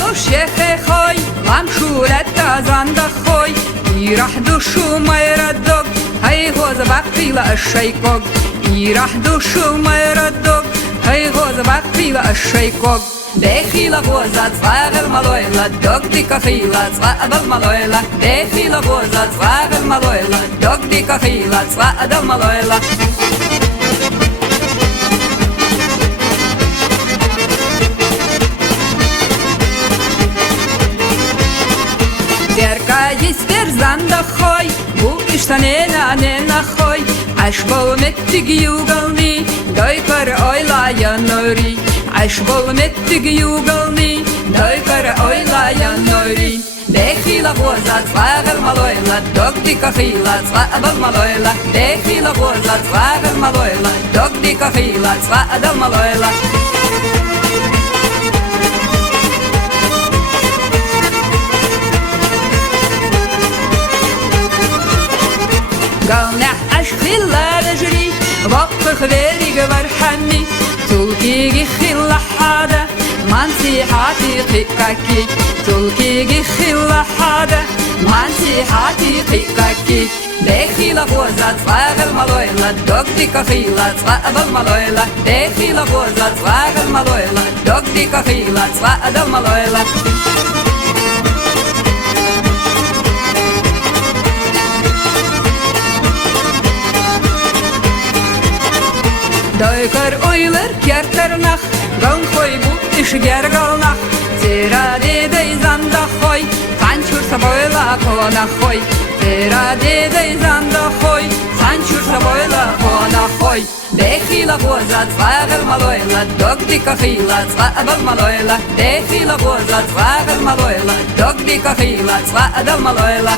يالوش يخي لامشولت تازاندا خوي يراح دوشو ما يردوك هاي غوز باقي لا الشيكوك يراح دوشو ما يردوك هاي غوز باقي لا الشيكوك دخيل غوزات صاغر ملويلا دوك دي كخيلات صاغر ملويلا دخيل غوزات صاغر ملويلا دوك دي كخيلات صاغر ملويلا Derka ister zanda khoy bu iştanena nena khoy aşbol mettig yugalni doy kar oyla nori aşbol mettig yugalni doy kar oyla nori Dekhila gozat fager maloyla dog di kakhila tsabal maloyla Dekhila gozat fager maloyla dog di kakhila tsabal maloyla قالنا أشخلا رجلي وقف خذيري ورحني تلقي خلا حدا منسيحاتي قيقاكي تلقي خلا حدا منسيحاتي قيقاكي دخيل غوزات صاغر ملويلا دوك دي كخيلا صاغر ملويلا دخيل غوزات صاغر ملويلا دوك دي كخيلا صاغر ملويلا Doykar oylar kerternach Gon khoy bu ish gergalnach Zerade deyzanda khoy Sanchur saboyla kona khoy Zerade deyzanda khoy Sanchur saboyla kona khoy Dekhila gozat fager maloyla Dog di kakhila tsabal maloyla Dekhila gozat fager maloyla Dog di kakhila tsabal maloyla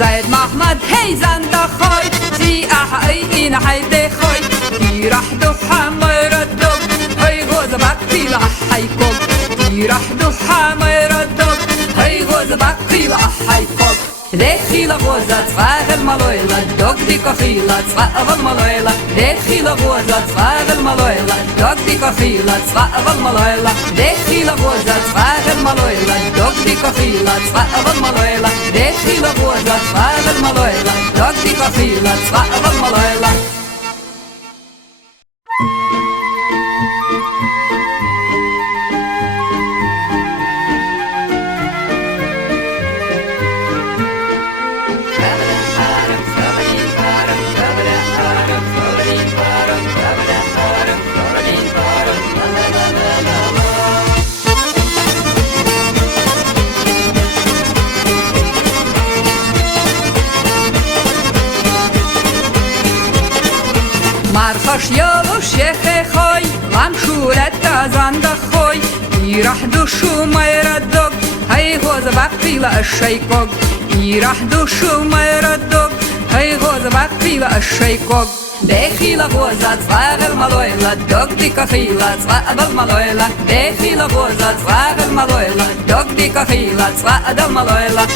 Said Mahmad hey zanda khoy si ahai in hayde khoy يراح دوحة ما يردوك هاي غوز باقي لا حيكوك يراح دوحة ما يردوك هاي غوز باقي لا حيكوك دخيل غوزات فاغل ملويلا دوك دي كخيلا تصاغل ملويلا دخيل غوزات فاغل ملويلا دوك دي كخيلا تصاغل ملويلا دخيل غوزات فاغل ملويلا دوك دي كخيلا تصاغل ملويلا دخيل غوزات فاغل ملويلا دوك دي كخيلا تصاغل ملويلا Markhash yalosh yekhay lamshulet tazanda khoy يراح دوشو ما يردوك هاي غوز باقي لا الشيكوك يراح دوشو ما يردوك هاي غوز باقي لا الشيكوك دخيل غوزات صاغر ملويلا دوك دي كخيلا صاغر ملويلا دخيل غوزات صاغر ملويلا دوك دي كخيلا صاغر ملويلا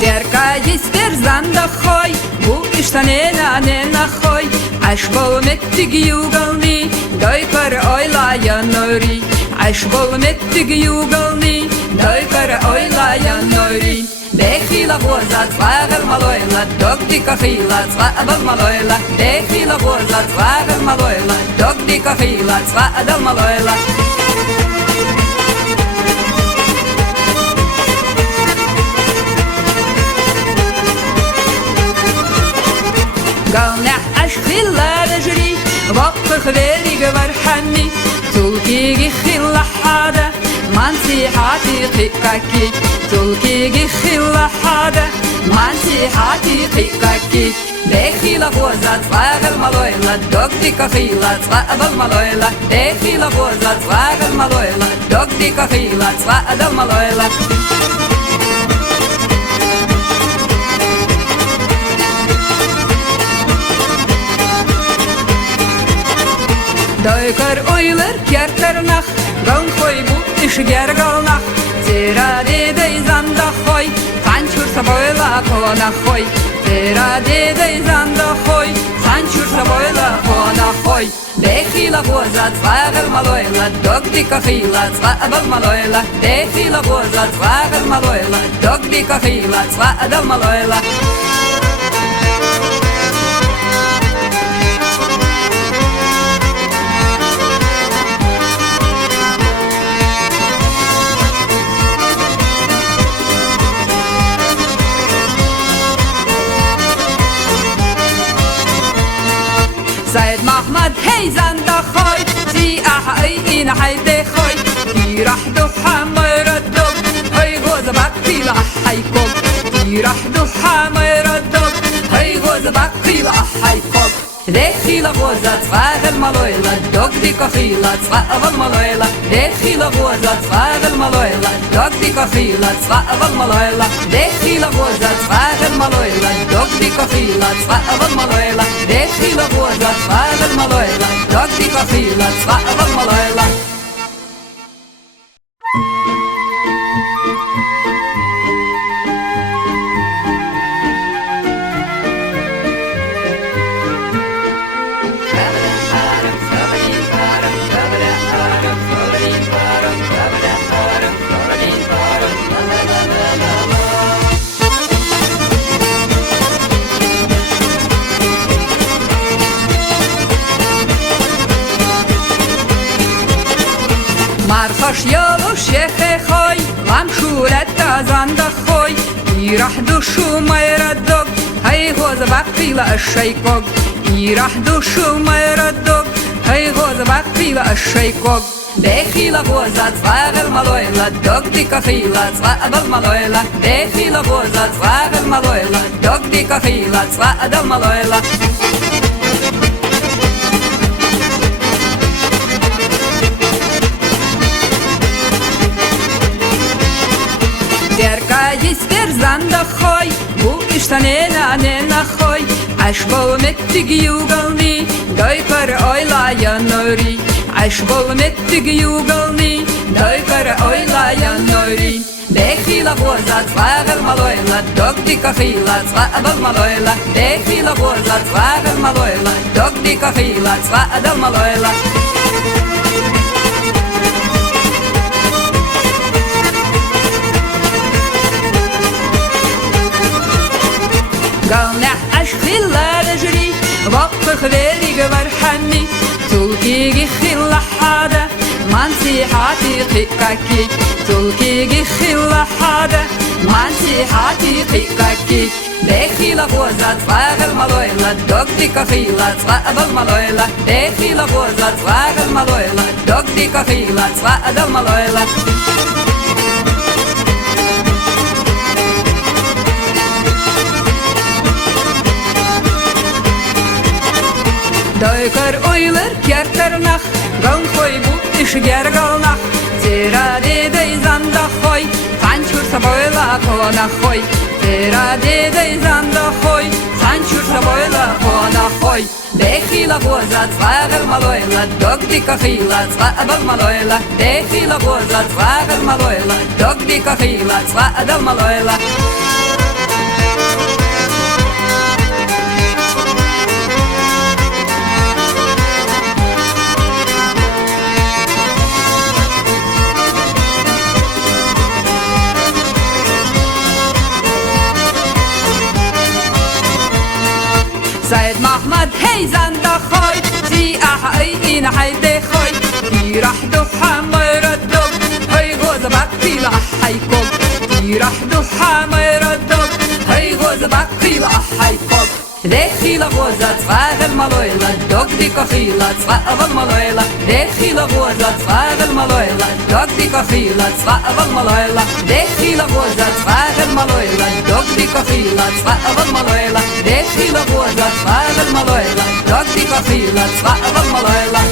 Derka ister zanda khoy bu iştanena nena khoy aşbol mettig yugalni doy kar oyla nori aşbol mettig yugalni doy kar oyla nori Dekhila gozat fager maloyla dog di kakhila tsabal maloyla Dekhila gozat fager maloyla dog di kakhila tsabal maloyla قالنا أشخلا رجلي وقف خذيري ورحني تلقي خلا حدا منسيحاتي قيقاكي تلقي خلا حدا منسيحاتي قيقاكي دخيل غوزات فاغر ملويلا دوك دي كخيلا تصابل ملويلا دخيل غوزات فاغر ملويلا دوك دي كخيلا تصابل ملويلا Duikar oylar kerternach, gan koy bu iş gergalnach. Zira dede zanda koy, sançursa boyla kona koy. Zira dede zanda koy, sançursa boyla kona koy. Dechila goza zwager maloyla, dogdika khila zwaabal maloyla. Dechila goza zwager maloyla, dogdika khila zwaadal maloyla. Said Mahmad hey zanda khoy, zi ahai in hayde khoy. Di rah du hamir dog, hey goz bakila hay kog. Di rah du hamir dog, hey goz bakila hay kog. Dechila goza zwaagel maloyla, dog di kakhila zwaabal maloyla. Dechila goza zwaagel maloyla, dog di kakhila zwaabal maloyla. Dechila goza zwaagel maloyla, dog di kakhila zwaabal maloyla. Dechila goza zwaagel maloyla, dog di kakhila zwaabal maloyla. Markhash yolu shekhe khoy, lam shuret tazanda khoy. Irah du shumayra dog, hay goz bakila shaykog. Irah du shumayra dog, hay goz bakila shaykog. Dechila goza zwaagel maloyla, dog di kakhila zwaabal maloyla. Dechila goza zwaagel maloyla, dog di kakhila zwaadal maloyla. Der kajster zanda khoy, bu ishtanena nena khoy. Ashbol mettig yugalni, doykar oyla yanori. Ashbol mettig yugalni, doykar oyla yanori. Dechila goza zwaagel maloyla, dog di kakhila zwaabal maloyla. Dechila goza zwaagel maloyla, dog di kakhila zwaadal maloyla. Galnah ashkhila rajri, waqt khveri gwarhani. Tulki gikhila hada, mansihati qikaki. Tulki gikhila hada, mansihati qikaki. Dechila goza zwaagel maloyla, dog di kakhila zwaabal maloyla. Dechila goza zwaagel maloyla, dog di kakhila zwaadal maloyla. Duikar oylar kerternach, gan koy bu iş gergalnach. Zira dede zanda khoy, sançursa boyla kona khoy. Zira dede zanda khoy, sançursa boyla kona khoy. Dechila goza zwaagel maloyla, dog di kakhila zwaabal maloyla. Dechila goza zwaagel maloyla, dog di kakhila zwaadal maloyla. Said Mahmad hey zanda khoy, zi ahai in hayde khoy. Di rah du hamir dog, hey goz bakila hay kog. Di rah du hamir dog, hey goz bakila hay kog. Dechila goza zwaagel maloyla, dog di kakhila zwaabal maloyla. Dechila goza zwaagel maloyla, dog di kakhila zwaabal maloyla. Dechila goza zwaagel maloyla, dog di kakhila zwaabal maloyla. Dechila goza zwaagel maloyla, dog di kakhila zwaabal maloyla.